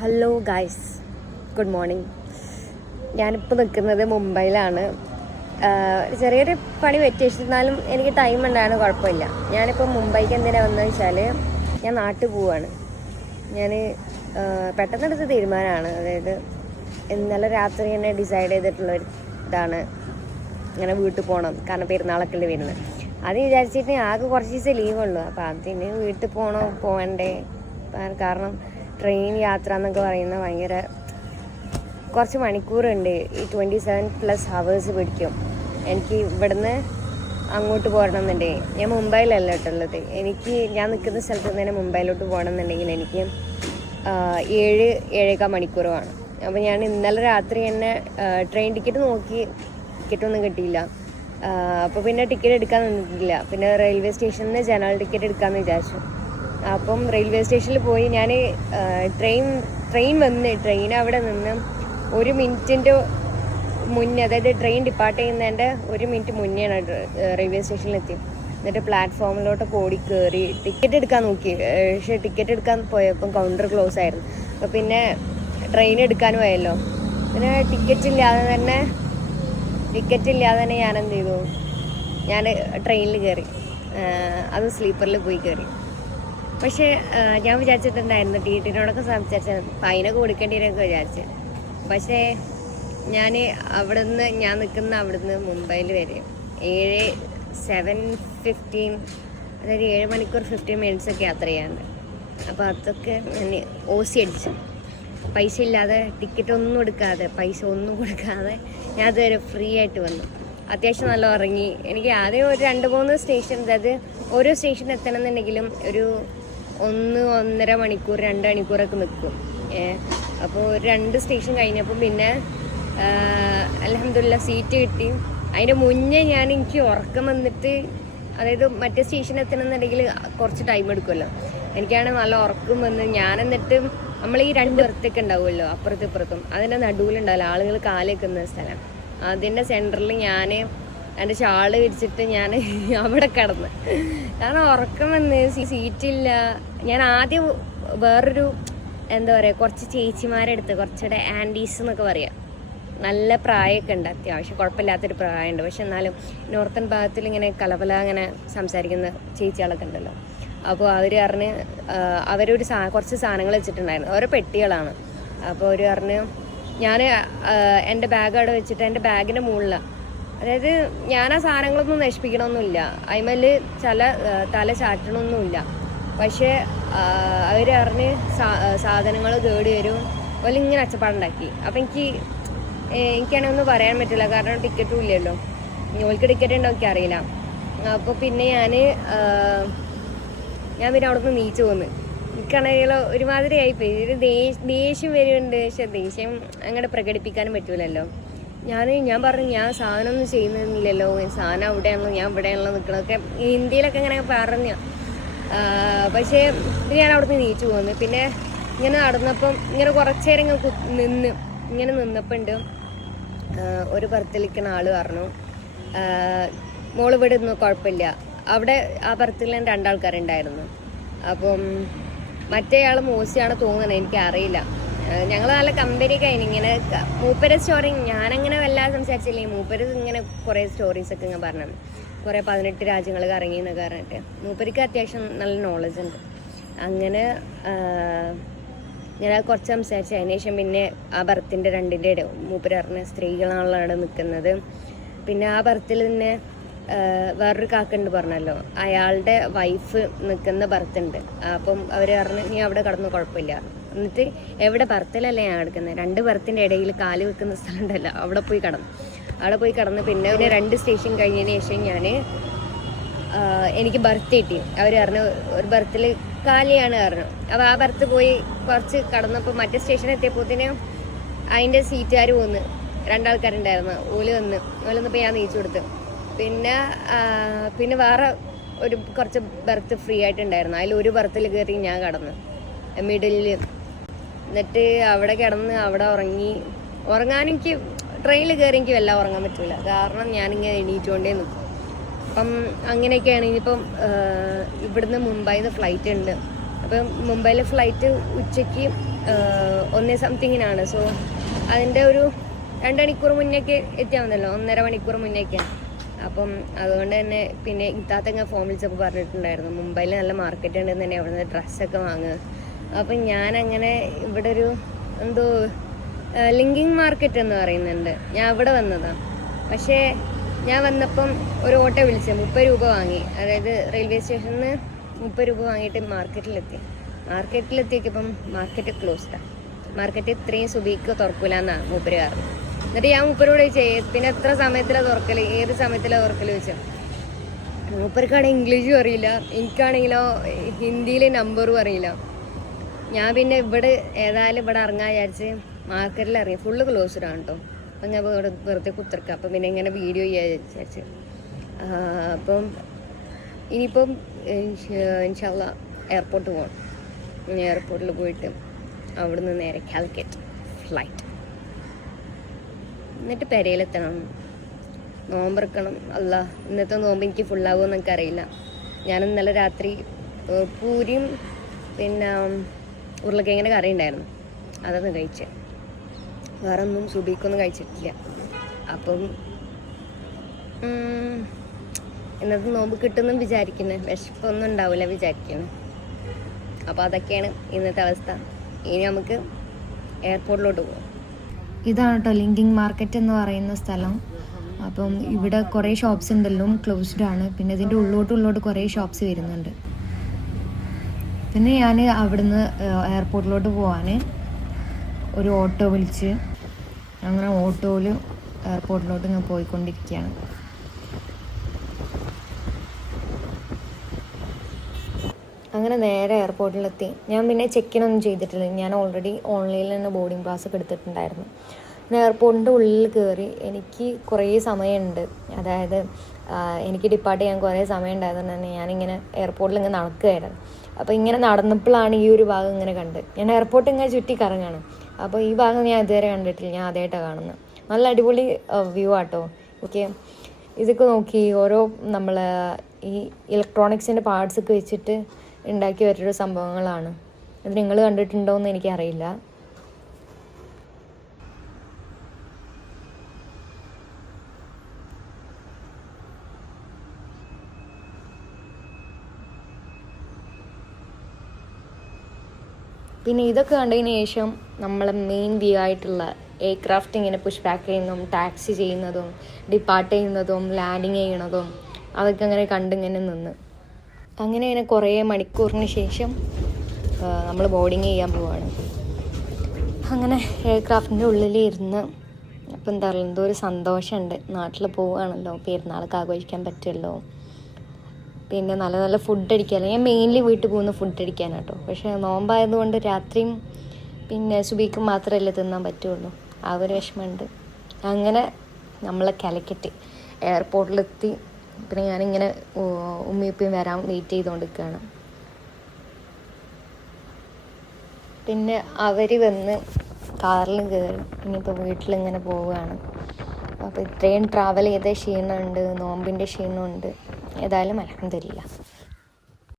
Hello guys, good morning. ഞാനിപ്പോൾ നിൽക്കുന്നത് മുംബൈയിലാണ്. ചെറിയൊരു പണി പറ്റിയിരുന്നാലും എനിക്ക് ടൈം ഉണ്ടായിരുന്നു, കുഴപ്പമില്ല. ഞാനിപ്പോൾ മുംബൈക്ക് എന്തിനാണ് വന്നതെന്ന് വെച്ചാൽ ഞാൻ നാട്ടിൽ പോവുകയാണ്. ഞാൻ പെട്ടെന്നെടുത്ത തീരുമാനമാണ്. അതായത് ഇന്നലെ രാത്രി തന്നെ ഡിസൈഡ് ചെയ്തിട്ടുള്ളൊരു ഇതാണ്, ഇങ്ങനെ വീട്ടിൽ പോകണം. കാരണം പെരുന്നാളൊക്കെ അല്ലേ വരുന്നത്. അത് വിചാരിച്ചിട്ട് ആകെ കുറച്ച് ദിവസം ലീവുള്ളൂ. അപ്പോൾ അതിന് വീട്ടിൽ പോകണ്ടേ. കാരണം ട്രെയിൻ യാത്ര എന്നൊക്കെ പറയുന്നത് ഭയങ്കര കുറച്ച് മണിക്കൂറുണ്ട്. ഈ 27+ ഹവേഴ്സ് പിടിക്കും. എനിക്ക് ഇവിടുന്ന് അങ്ങോട്ട് പോകണമെന്നുണ്ടെങ്കിൽ, ഞാൻ മുംബൈയിലല്ല കേട്ടുള്ളത്. ഞാൻ നിൽക്കുന്ന സ്ഥലത്ത് നിന്ന് തന്നെ മുംബൈയിലോട്ട് പോകണമെന്നുണ്ടെങ്കിൽ എനിക്ക് 7-7.25 മണിക്കൂർ വേണം. അപ്പോൾ ഞാൻ ഇന്നലെ രാത്രി തന്നെ ട്രെയിൻ ടിക്കറ്റ് നോക്കി, ടിക്കറ്റൊന്നും കിട്ടിയില്ല. അപ്പോൾ പിന്നെ ടിക്കറ്റ് എടുക്കാൻ നിന്നിട്ടില്ല. പിന്നെ റെയിൽവേ സ്റ്റേഷനിൽ നിന്ന് ജനറൽ ടിക്കറ്റ് എടുക്കാമെന്ന് വിചാരിച്ചു. അപ്പം റെയിൽവേ സ്റ്റേഷനിൽ പോയി ഞാൻ ട്രെയിൻ അവിടെ നിന്ന് 1 മിനിറ്റിൻ്റെ മുന്നേ, അതായത് ട്രെയിൻ ഡിപ്പാർട്ട് ചെയ്യുന്നതിൻ്റെ 1 മിനിറ്റ് മുന്നെയാണ് റെയിൽവേ സ്റ്റേഷനിലെത്തി. എന്നിട്ട് പ്ലാറ്റ്ഫോമിലോട്ട് ഓടി കയറി ടിക്കറ്റ് എടുക്കാൻ നോക്കി. പക്ഷേ ടിക്കറ്റ് എടുക്കാൻ പോയപ്പം കൗണ്ടർ ക്ലോസ് ആയിരുന്നു. അപ്പോൾ പിന്നെ ട്രെയിൻ എടുക്കാനും പോയല്ലോ. പിന്നെ ടിക്കറ്റ് ഇല്ലാതെ തന്നെ ഞാൻ എന്ത് ചെയ്തു, ഞാൻ ട്രെയിനിൽ കയറി. അത് സ്ലീപ്പറിൽ പോയി കയറി. പക്ഷേ ഞാൻ വിചാരിച്ചിട്ടുണ്ടായിരുന്നു ടിക്കറ്റിനോടൊക്കെ സംസാരിച്ചാൽ ഫൈനൊക്കെ കൊടുക്കേണ്ടി വരുമെന്നൊക്കെ വിചാരിച്ചു. പക്ഷേ ഞാൻ നിൽക്കുന്ന അവിടുന്ന് മുംബൈയിൽ വരെ 7:15, അതായത് 7 മണിക്കൂർ 15 മിനിറ്റ്സൊക്കെ യാത്ര ചെയ്യാനുണ്ട്. അപ്പോൾ അതൊക്കെ ഞാൻ OC അടിച്ചു. പൈസ ഇല്ലാതെ, ടിക്കറ്റ് ഒന്നും എടുക്കാതെ, പൈസ ഒന്നും കൊടുക്കാതെ ഞാൻ അതുവരെ ഫ്രീ ആയിട്ട് വന്നു. അത്യാവശ്യം നല്ല ഉറങ്ങി. എനിക്ക് ആദ്യം ഒരു 2-3 സ്റ്റേഷൻ, അതായത് ഓരോ സ്റ്റേഷൻ എത്തണമെന്നുണ്ടെങ്കിലും ഒരു 1-1.5 മണിക്കൂർ 2 മണിക്കൂറൊക്കെ നിൽക്കും. അപ്പോൾ ഒരു 2 സ്റ്റേഷൻ കഴിഞ്ഞപ്പോൾ പിന്നെ അൽഹംദുലില്ലാ സീറ്റ് കിട്ടി. അതിൻ്റെ മുന്നേ എനിക്ക് ഉറക്കം വന്നിട്ട്, അതായത് മറ്റേ സ്റ്റേഷൻ എത്തണമെന്നുണ്ടെങ്കിൽ കുറച്ച് ടൈം എടുക്കുമല്ലോ. എനിക്കാണെങ്കിൽ നല്ല ഉറക്കം വന്ന് എന്നിട്ട് നമ്മൾ ഈ 2 ബർത്തൊക്കെ ഉണ്ടാവുമല്ലോ, അപ്പുറത്തും ഇപ്പുറത്തും. അതിൻ്റെ നടുവിലുണ്ടാവില്ല, ആളുകൾ കാല് വെക്കുന്ന സ്ഥലം. അതിൻ്റെ സെൻറ്ററിൽ ഞാൻ എൻ്റെ ഷാള് വിരിച്ചിട്ട് ഞാൻ അവിടെ കിടന്ന്. കാരണം ഉറക്കം വന്ന്, സീറ്റില്ല. ഞാൻ ആദ്യം വേറൊരു എന്താ പറയുക, കുറച്ച് ചേച്ചിമാരെടുത്ത്, കുറച്ചുകൂടെ ആൻറ്റീസ് എന്നൊക്കെ പറയാം, നല്ല പ്രായമൊക്കെ ഉണ്ട്, അത്യാവശ്യം കുഴപ്പമില്ലാത്തൊരു പ്രായമുണ്ട്. പക്ഷെ എന്നാലും നോർത്തൻ ഭാഗത്തിൽ ഇങ്ങനെ കലപല അങ്ങനെ സംസാരിക്കുന്ന ചേച്ചികളൊക്കെ ഉണ്ടല്ലോ. അപ്പോൾ അവർ പറഞ്ഞ് അവരൊരു കുറച്ച് സാധനങ്ങൾ വെച്ചിട്ടുണ്ടായിരുന്നു, ഓരോ പെട്ടികളാണ്. അപ്പോൾ അവർ പറഞ്ഞ് ഞാൻ എൻ്റെ ബാഗ് അവിടെ വെച്ചിട്ട് എൻ്റെ ബാഗിൻ്റെ മുകളിലാണ്, അതായത് ഞാൻ ആ സാധനങ്ങളൊന്നും നശിപ്പിക്കണമൊന്നുമില്ല, അതിമേൽ തല ചാറ്റണമൊന്നുമില്ല. പക്ഷേ അവർ പറഞ്ഞ് സാധനങ്ങൾ കേടി വരും പോലെ ഇങ്ങനെ ഒച്ചപ്പാടുണ്ടാക്കി. അപ്പം എനിക്കാണെങ്കിൽ ഒന്നും പറയാൻ പറ്റില്ല, കാരണം ടിക്കറ്റും ഇല്ലല്ലോ. ഓൾക്ക് ടിക്കറ്റ് ഉണ്ടോ എനിക്ക് അറിയില്ല. അപ്പോൾ പിന്നെ ഞാൻ പിന്നെ അവിടെ നിന്ന് നീച്ചു പോന്ന്. എനിക്കാണെങ്കിൽ ഒരുമാതിരി ആയിപ്പോയി. ഒരു ദേഷ്യം വരുന്നുണ്ട്. പക്ഷെ ദേഷ്യം അങ്ങോട്ട് പ്രകടിപ്പിക്കാനും പറ്റൂലല്ലോ. ഞാൻ പറഞ്ഞു, ഞാൻ സാധനമൊന്നും ചെയ്യുന്നില്ലല്ലോ, സാധനം അവിടെയാണല്ലോ, ഞാൻ ഇവിടെയാണല്ലോ നിൽക്കണതൊക്കെ ഹിന്ദിയിലൊക്കെ ഇങ്ങനെ പറഞ്ഞു. പക്ഷേ ഞാൻ അവിടെ നിന്ന് നീച്ചു പോന്നു. പിന്നെ ഇങ്ങനെ നടന്നപ്പം ഇങ്ങനെ കുറച്ച് നേരം ഇങ്ങനെ നിന്നപ്പോൾ ഉണ്ട് ഒരു ബർത്തിലിരിക്കുന്ന ആൾ പറഞ്ഞു, മോള് ഇവിടെ ഒന്നും കുഴപ്പമില്ല. അവിടെ ആ ബർത്തിൽ 2 ആൾക്കാരുണ്ടായിരുന്നു. അപ്പം മറ്റേ ആൾ മോശമാണ് തോന്നുന്നത്, എനിക്കറിയില്ല. ഞങ്ങൾ നല്ല കമ്പനിയൊക്കെ ആയിരുന്നു. ഇങ്ങനെ മൂപ്പര് സ്റ്റോറി ഞാനങ്ങനെ വല്ലാതെ സംസാരിച്ചില്ലേ. മൂപ്പര് ഇങ്ങനെ കുറേ സ്റ്റോറീസൊക്കെ ഇങ്ങനെ പറഞ്ഞു, കുറേ 18 രാജ്യങ്ങൾ കറങ്ങി എന്നൊക്കെ പറഞ്ഞിട്ട്. മൂപ്പർക്ക് അത്യാവശ്യം നല്ല നോളജ് ഉണ്ട്. അങ്ങനെ ഞാൻ കുറച്ച് സംസാരിച്ചു. അതിന് ശേഷം പിന്നെ ആ ബർത്തിൻ്റെ 2ൻ്റെ ഇടയിൽ മൂപ്പര് പറഞ്ഞ സ്ത്രീകളാണല്ലോ അവിടെ നിൽക്കുന്നത്. പിന്നെ ആ ബർത്തിൽ തന്നെ വേറൊരു കാക്കുണ്ട് പറഞ്ഞല്ലോ, അയാളുടെ വൈഫ് നിൽക്കുന്ന ബർത്തുണ്ട്. അപ്പം അവർ പറഞ്ഞു, നീ അവിടെ കടന്നു കുഴപ്പമില്ല. എന്നിട്ട് എവിടെ ബർത്തിലല്ലേ ഞാൻ കിടക്കുന്നത്, 2 ബർത്തിൻ്റെ ഇടയിൽ കാല് വെക്കുന്ന സ്ഥലം ഉണ്ടല്ലോ, അവിടെ പോയി കടന്ന് പിന്നെ 2 സ്റ്റേഷൻ കഴിഞ്ഞതിന് ശേഷം എനിക്ക് ബർത്ത് കിട്ടി. അവർ പറഞ്ഞു ഒരു ബർത്തിൽ കാലിയാണ് പറഞ്ഞു. അപ്പോൾ ആ ബർത്ത് പോയി കുറച്ച് കടന്നപ്പോൾ മറ്റേ സ്റ്റേഷൻ എത്തിയപ്പോഴത്തേനും അതിൻ്റെ സീറ്റുകാർ പോന്ന്, 2 ആൾക്കാരുണ്ടായിരുന്നു. ഓല് വന്നപ്പോൾ ഞാൻ നീച്ചു കൊടുത്തു. പിന്നെ വേറെ കുറച്ച് ബർത്ത് ഫ്രീ ആയിട്ടുണ്ടായിരുന്നു. അതിലൊരു ബർത്തിൽ കയറി ഞാൻ കടന്നു മിഡിലിൽ. എന്നിട്ട് അവിടെ കിടന്ന് അവിടെ ഉറങ്ങാനെനിക്ക് ട്രെയിനിൽ കയറി എനിക്ക് വല്ല ഉറങ്ങാൻ പറ്റില്ല, കാരണം ഞാനിങ്ങനെ എണീറ്റുകൊണ്ടേ നിൽക്കും. അപ്പം അങ്ങനെയൊക്കെയാണ്. ഇനിയിപ്പം ഇവിടുന്ന് മുംബൈയിൽ നിന്ന് ഫ്ലൈറ്റ് ഉണ്ട്. അപ്പം മുംബൈയിലെ ഫ്ലൈറ്റ് ഉച്ചയ്ക്ക് 1 സംതിങ്ങിനാണ്. സോ അതിൻ്റെ ഒരു 2 മണിക്കൂർ മുന്നേക്ക് എത്തിയാൽ മതിയല്ലോ, 1.5 മണിക്കൂർ മുന്നേക്ക്. അപ്പം അതുകൊണ്ട് തന്നെ പിന്നെ ഇത്താത്തങ്ങ ഫോൺ വിളിച്ചപ്പോൾ പറഞ്ഞിട്ടുണ്ടായിരുന്നു മുംബൈയിൽ നല്ല മാർക്കറ്റ് ഉണ്ടെന്ന് തന്നെ, അവിടെ നിന്ന് ഡ്രസ്സൊക്കെ വാങ്ങുക. അപ്പം ഞാനങ്ങനെ ഇവിടെ ഒരു എന്തോ ലിങ്കിങ് മാർക്കറ്റ് എന്ന് പറയുന്നുണ്ട്, ഞാൻ അവിടെ വന്നതാണ്. പക്ഷേ ഞാൻ വന്നപ്പം ഒരു ഓട്ടോ വിളിച്ച് 30 രൂപ വാങ്ങി, അതായത് റെയിൽവേ സ്റ്റേഷനിൽ നിന്ന് 30 രൂപ വാങ്ങിയിട്ട് മാർക്കറ്റിലെത്തിയപ്പം മാർക്കറ്റ് ക്ലോസ്ഡാണ്. മാർക്കറ്റ് ഇത്രയും സുബിക്ക് തുറക്കില്ല എന്നാണ് മൂപ്പര് കാരണം. എന്നിട്ട് ഞാൻ മൂപ്പരോട് ചോദിച്ചേ പിന്നെ എത്ര സമയത്തിലാണ് തുറക്കൽ, ഏത് സമയത്തിലാണ് തുറക്കൽ ചോദിച്ചാൽ മൂപ്പർക്കാണെങ്കിൽ ഇംഗ്ലീഷും അറിയില്ല, എനിക്കാണെങ്കിലോ ഹിന്ദിയിൽ നമ്പറും അറിയില്ല. ഞാൻ പിന്നെ ഇവിടെ ഏതായാലും ഇവിടെ ഇറങ്ങാൻ വിചാരിച്ച് മാർക്കറ്റിൽ ഇറങ്ങി, ഫുള്ള് ക്ലോസ്ഡാണ് കേട്ടോ. അപ്പം ഞാൻ ഇവിടെ വെറുതെ കുത്തിറക്കാം, അപ്പം പിന്നെ ഇങ്ങനെ വീഡിയോ ചെയ്യാൻ വിചാരിച്ച്. അപ്പം ഇനിയിപ്പം ഇൻഷാല്ല എയർപോർട്ട് പോകണം. എയർപോർട്ടിൽ പോയിട്ട് അവിടുന്ന് നേരെ കാലിക്കറ്റ് ഫ്ലൈറ്റ്, എന്നിട്ട് പെരയിലെത്തണം, നോമ്പെടുക്കണം. അല്ല ഇന്നത്തെ നോമ്പ് എനിക്ക് ഫുള്ളാവുമെന്ന് എനിക്കറിയില്ല. ഞാൻ ഇന്നലെ രാത്രി പൂരിയും പിന്നെ ഉരുളക്കിഴങ്ങിൻ്റെ കറി ഉണ്ടായിരുന്നു, അതൊന്നും കഴിച്ച്, വേറെ ഒന്നും സുബിക്കൊന്നും കഴിച്ചിട്ടില്ല. അപ്പം ഇന്നത്തെ നോമ്പ് കിട്ടുമെന്നും വിചാരിക്കുന്നത്, വിശപ്പൊന്നും ഉണ്ടാവില്ല വിചാരിക്കുന്നത്. അപ്പോൾ അതൊക്കെയാണ് ഇന്നത്തെ അവസ്ഥ. ഇനി നമുക്ക് എയർപോർട്ടിലോട്ട് പോകാം. ഇതാണ് കേട്ടോ ലിങ്കിങ് മാർക്കറ്റ് എന്ന് പറയുന്ന സ്ഥലം. അപ്പം ഇവിടെ കുറേ ഷോപ്സ് ഉണ്ടല്ലോ, ക്ലോസ്ഡ് ആണ്. പിന്നെ ഇതിൻ്റെ ഉള്ളോട്ട് കുറേ ഷോപ്സ് വരുന്നുണ്ട്. പിന്നെ ഞാൻ അവിടുന്ന് എയർപോർട്ടിലോട്ട് പോകാൻ ഒരു ഓട്ടോ വിളിച്ച് അങ്ങനെ ഓട്ടോയിൽ എയർപോർട്ടിലോട്ട് ഞാൻ പോയിക്കൊണ്ടിരിക്കുകയാണ്. അങ്ങനെ നേരെ എയർപോർട്ടിലെത്തി. ഞാൻ പിന്നെ ചെക്കിനൊന്നും ചെയ്തിട്ടില്ല, ഞാൻ ഓൾറെഡി ഓൺലൈനിൽ തന്നെ ബോർഡിംഗ് പാസ് ഒക്കെ എടുത്തിട്ടുണ്ടായിരുന്നു. പിന്നെ എയർപോർട്ടിൻ്റെ ഉള്ളിൽ കയറി. എനിക്ക് കുറേ സമയമുണ്ട്, അതായത് എനിക്ക് ഡിപ്പാർട്ട് ചെയ്യാൻ കുറേ സമയം ഉണ്ടായതുകൊണ്ട് തന്നെ ഞാനിങ്ങനെ എയർപോർട്ടിൽ ഇങ്ങനെ നടക്കുകയായിരുന്നു. അപ്പോൾ ഇങ്ങനെ നടന്നപ്പോഴാണ് ഈ ഒരു ഭാഗം ഇങ്ങനെ കണ്ട്. ഞാൻ എയർപോർട്ട് ഇങ്ങനെ ചുറ്റി കറങ്ങാണ്. അപ്പോൾ ഈ ഭാഗം ഞാൻ ഇതുവരെ കണ്ടിട്ടില്ല, ഞാൻ ആദ്യമായിട്ടാണ് കാണുന്നത്. നല്ല അടിപൊളി വ്യൂ ആട്ടോ. ഓക്കെ, ഇതൊക്കെ നോക്കി ഓരോ നമ്മൾ ഈ ഇലക്ട്രോണിക്സിൻ്റെ പാർട്സൊക്കെ വെച്ചിട്ട് ഉണ്ടാക്കി വരുന്ന സംഭവങ്ങളാണ്. അത് നിങ്ങൾ കണ്ടിട്ടുണ്ടോ എന്ന് എനിക്കറിയില്ല. പിന്നെ ഇതൊക്കെ കണ്ടതിന് ശേഷം നമ്മളെ മെയിൻ വ്യൂ ആയിട്ടുള്ള എയർക്രാഫ്റ്റ് ഇങ്ങനെ പുഷ് ബാക്ക് ചെയ്യുന്നതും ടാക്സി ചെയ്യുന്നതും ഡിപ്പാർട്ട് ചെയ്യുന്നതും ലാൻഡിങ് ചെയ്യണതും അതൊക്കെ അങ്ങനെ കണ്ടിങ്ങനെ നിന്ന് അങ്ങനെ കുറേ മണിക്കൂറിന് ശേഷം നമ്മൾ ബോർഡിങ് ചെയ്യാൻ പോവാണ്. അങ്ങനെ എയർക്രാഫ്റ്റിൻ്റെ ഉള്ളിൽ ഇരുന്ന് അപ്പോൾ എന്താ പറയുക, എന്തോ ഒരു സന്തോഷമുണ്ട്. നാട്ടിൽ പോവുകയാണല്ലോ, പെരുന്നാളൊക്കെ ആഘോഷിക്കാൻ പറ്റുമല്ലോ. പിന്നെ നല്ല നല്ല ഫുഡ് അടിക്കാമല്ലോ. ഞാൻ മെയിൻലി വീട്ടിൽ പോകുന്ന ഫുഡ് അടിക്കാനാണ് കേട്ടോ. പക്ഷേ നോമ്പായതുകൊണ്ട് രാത്രിയും പിന്നെ സുബിക്കും മാത്രമല്ലേ തിന്നാൻ പറ്റുള്ളൂ, ആ ഒരു വിഷമമുണ്ട്. അങ്ങനെ നമ്മളെ കാലിക്കറ്റ് എയർപോർട്ടിലെത്തി. പിന്നെ ഞാനിങ്ങനെ ഉമ്മിയുപ്പയും വരാൻ വെയിറ്റ് ചെയ്തുകൊണ്ടിരിക്കുകയാണ്. പിന്നെ അവർ വന്ന് കാറിൽ കയറി ഇനിയിപ്പോൾ വീട്ടിലിങ്ങനെ പോവുകയാണ്. അപ്പോൾ ഇത്രയും ട്രാവൽ ചെയ്ത ക്ഷീണമുണ്ട്, നോമ്പിൻ്റെ ക്ഷീണമുണ്ട്. ഏതായാലും അൽഹംദുലില്ലാ.